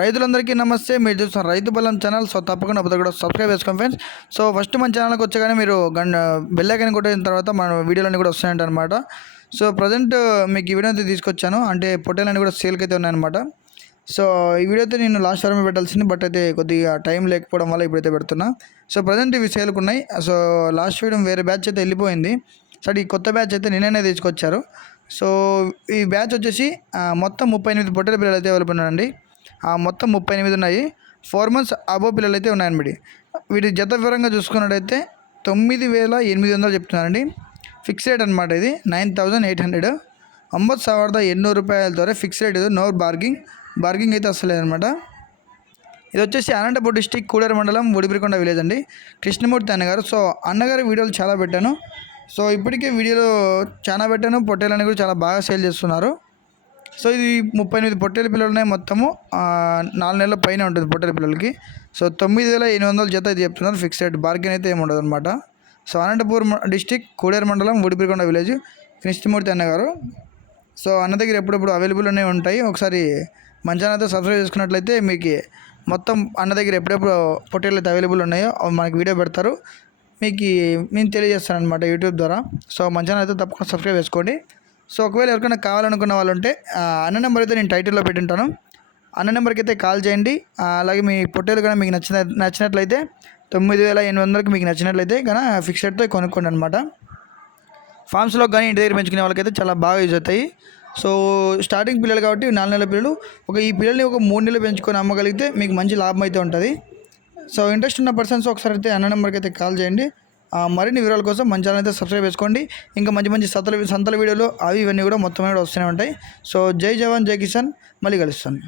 రైతులందరికీ నమస్తే. మీరు చూస్తున్న రైతు బలం ఛానల్ సో తప్పకుండా కూడా సబ్స్క్రైబ్ చేసుకోండి ఫ్రెండ్స్ సో ఫస్ట్ మన ఛానల్కి వచ్చాగానే మీరు గంట బెల్లైకన్ కొట్టిన తర్వాత మన వీడియోలన్నీ కూడా వస్తాయంట అనమాట సో ప్రజెంట్ uh, మీకు ఈ వీడియో అయితే తీసుకొచ్చాను. అంటే పొట్టేలన్నీ కూడా సేల్కి అయితే ఉన్నాయన్నమాట. సో ఈ వీడియో అయితే నేను లాస్ట్ వారమే పెట్టాల్సింది బట్ అయితే కొద్దిగా టైం లేకపోవడం వల్ల ఇప్పుడైతే పెడుతున్నా. సో ప్రజెంట్ ఇవి సేల్కి ఉన్నాయి. సో లాస్ట్ వీడియో వేరే బ్యాచ్ అయితే వెళ్ళిపోయింది. సో ఈ కొత్త బ్యాచ్ అయితే నిన్ననే తీసుకొచ్చారు. సో ఈ బ్యాచ్ వచ్చేసి మొత్తం ముప్పై ఎనిమిది పొట్టేల పిల్లలు అయితే అవైలబుల్ ఉన్నాయండి. మొత్తం ముప్పై ఎనిమిది ఉన్నాయి ఫోర్ మంత్స్ అబో పిల్లలు అయితే ఉన్నాయన్నమాట వీటి జత వివరంగా చూసుకున్నట్టయితే తొమ్మిది వేల ఎనిమిది వందలు చెప్తున్నారండి ఫిక్స్ రేట్ అనమాట ఇది నైన్ థౌజండ్ ఎయిట్ హండ్రెడ్ ಒಂಬತ್ತು ಸಾವಿರದ ಎಣ್ಣೂರು ರೂಪಾಯಿ ಹೇಳ್ತಾರೆ ಫಿಕ್ಸ್ ರೇಟ್ ಇದು నో బార్గింగ్ బార్గింగ్ అయితే అసలు అనమాట ఇది వచ్చేసి అనంతపూర్ డిస్టిక్ కూడేరు మండలం ఒడిపిరికొండ విలేజ్ అండి కృష్ణమూర్తి అన్నగారు సో అన్నగారి వీడియోలు చాలా పెట్టాను సో ఇప్పటికే వీడియోలు చాలా పెట్టాను పొట్టేలని కూడా చాలా బాగా సేల్ చేస్తున్నారు సో ఇది ముప్పై ఎనిమిది పొట్టేల పిల్లలు ఉన్నాయి మొత్తము. నాలుగు నెలల పైన ఉంటుంది పొట్టేల పిల్లలకి. సో తొమ్మిది వేల ఎనిమిది వందల జత అయితే చెప్తున్నారు. ఫిక్స్ రేట్ బార్గెన్ అయితే ఏమి ఉండదు అనమాట సో అనంతపూర్ మ- డిస్టిక్ కోడేరు మండలం ఉడిపిరికొండ విలేజ్ కృష్ణమూర్తి అన్నగారు. సో అన్న దగ్గర ఎప్పుడప్పుడు అవైలబుల్ అనేవి ఉంటాయి. ఒకసారి మంచానతో సబ్స్క్రైబ్ చేసుకున్నట్లయితే మీకు మొత్తం అన్న దగ్గర ఎప్పుడెప్పుడు పొట్టేలు అయితే అవైలబుల్ ఉన్నాయో మనకి వీడియో పెడతారు. మీకు నేను తెలియజేస్తాను అనమాట యూట్యూబ్ ద్వారా. సో మంచానైతే అయితే తప్పకుండా సబ్స్క్రైబ్ చేసుకోండి. సో ఒకవేళ ఎవరికైనా కావాలనుకున్న వాళ్ళు ఉంటే ఆ, అన్న నెంబర్ అయితే నేను టైటిల్లో పెట్టింటాను. అన్న నెంబర్కి అయితే కాల్ చేయండి. అలాగే మీ పొట్టేలు కూడా మీకు నచ్చిన నచ్చినట్లయితే తొమ్మిది వేల ఎనిమిది వందలకి మీకు నచ్చినట్లయితే కనుక ఫిక్స్డ్తో కొనుక్కోండి అనమాట ఫామ్స్లో కానీ ఇంటి దగ్గర పెంచుకునే వాళ్ళకైతే చాలా బాగా యూజ్ అవుతాయి. సో స్టార్టింగ్ పిల్లలు కాబట్టి నాలుగు నెలల పిల్లలు ఒక ఈ పిల్లల్ని ఒక మూడు నెలలు పెంచుకొని అమ్మగలిగితే మీకు మంచి లాభం అయితే ఉంటుంది. సో ఇంట్రెస్ట్ ఉన్న పర్సన్స్ ఒకసారి అయితే అన్న నెంబర్కి అయితే కాల్ చేయండి. మరిన్ని వివరాల కోసం మన ఛానల్ అయితే సబ్స్క్రైబ్ చేసుకోండి. ఇంకా మంచి మంచి సంతల సంతల వీడియోలు అవి ఇవన్నీ కూడా మొత్తం కూడా వస్తూనే ఉంటాయి. సో జై జవాన్ జై కిసాన్. మళ్ళీ కలుస్తాను